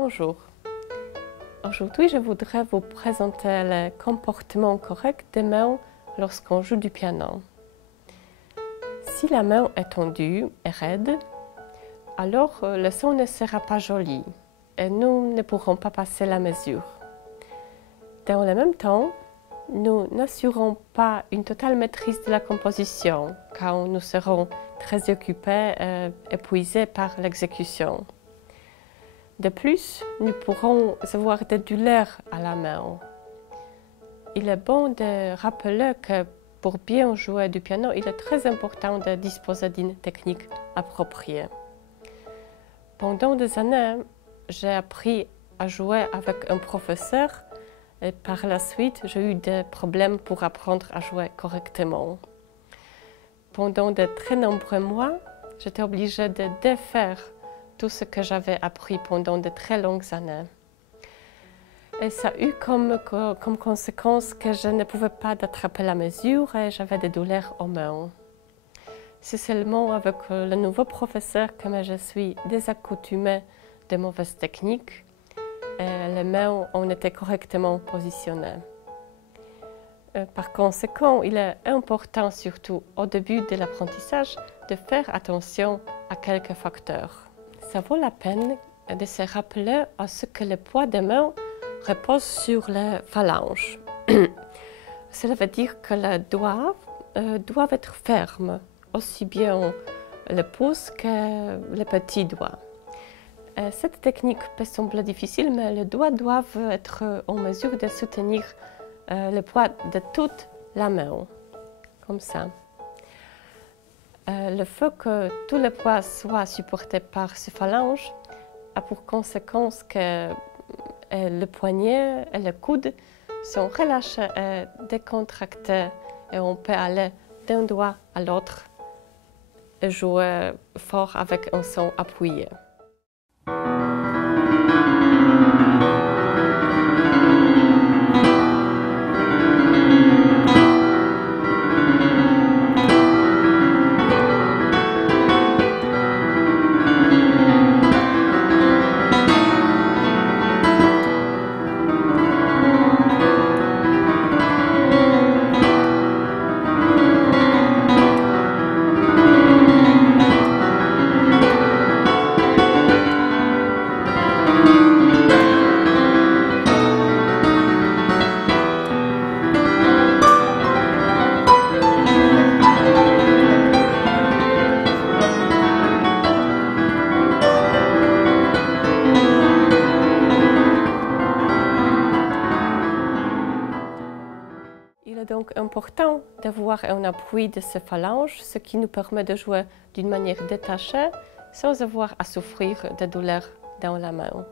Bonjour. Aujourd'hui, je voudrais vous présenter le comportement correct des mains lorsqu'on joue du piano. Si la main est tendue et raide, alors le son ne sera pas joli et nous ne pourrons pas passer la mesure. Dans le même temps, nous n'assurons pas une totale maîtrise de la composition car nous serons très occupés et épuisés par l'exécution. De plus, nous pourrons avoir des douleurs à la main. Il est bon de rappeler que pour bien jouer du piano, il est très important de disposer d'une technique appropriée. Pendant des années, j'ai appris à jouer avec un professeur et par la suite, j'ai eu des problèmes pour apprendre à jouer correctement. Pendant de très nombreux mois, j'étais obligée de défaire tout ce que j'avais appris pendant de très longues années. Et ça a eu comme conséquence que je ne pouvais pas attraper la mesure et j'avais des douleurs aux mains. C'est seulement avec le nouveau professeur que je suis désaccoutumée de mauvaises techniques et les mains ont été correctement positionnées. Par conséquent, il est important, surtout au début de l'apprentissage, de faire attention à quelques facteurs. Ça vaut la peine de se rappeler à ce que le poids des mains repose sur les phalanges. Cela veut dire que les doigts doivent être fermes, aussi bien le pouce que les petits doigts. Cette technique peut sembler difficile, mais les doigts doivent être en mesure de soutenir le poids de toute la main, comme ça. Le fait que tout le poids soit supporté par ces phalanges a pour conséquence que le poignet et le coude sont relâchés et décontractés et on peut aller d'un doigt à l'autre et jouer fort avec un son appuyé. Il est donc important d'avoir un appui de ces phalanges, ce qui nous permet de jouer d'une manière détachée sans avoir à souffrir de douleurs dans la main.